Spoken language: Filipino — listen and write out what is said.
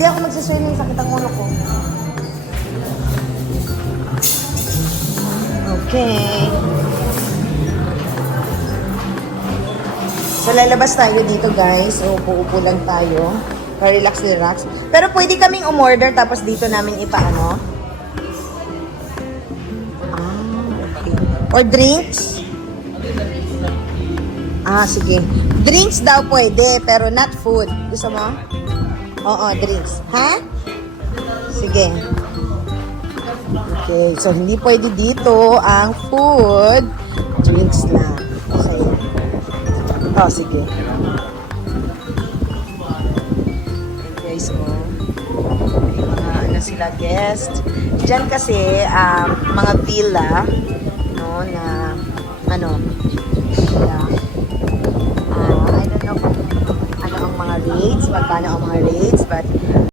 Hindi ako magsaswimming, sakit ang ulo ko. Okay. So, lalabas tayo dito, guys. So, upo-upo lang tayo. Relax. Pero pwede kaming umorder tapos dito namin ipaano. Okay. Or drinks? Sige. Drinks daw pwede, pero not food. Gusto mo? Oo, drinks. Ha? Sige. Okay, so hindi pwede dito ang food. Drinks lang. Okay. Sige. Okay, so may mga sila guest. Diyan kasi mga villa no na I don't know kung ano ang mga rates, magkano ang mga rates, but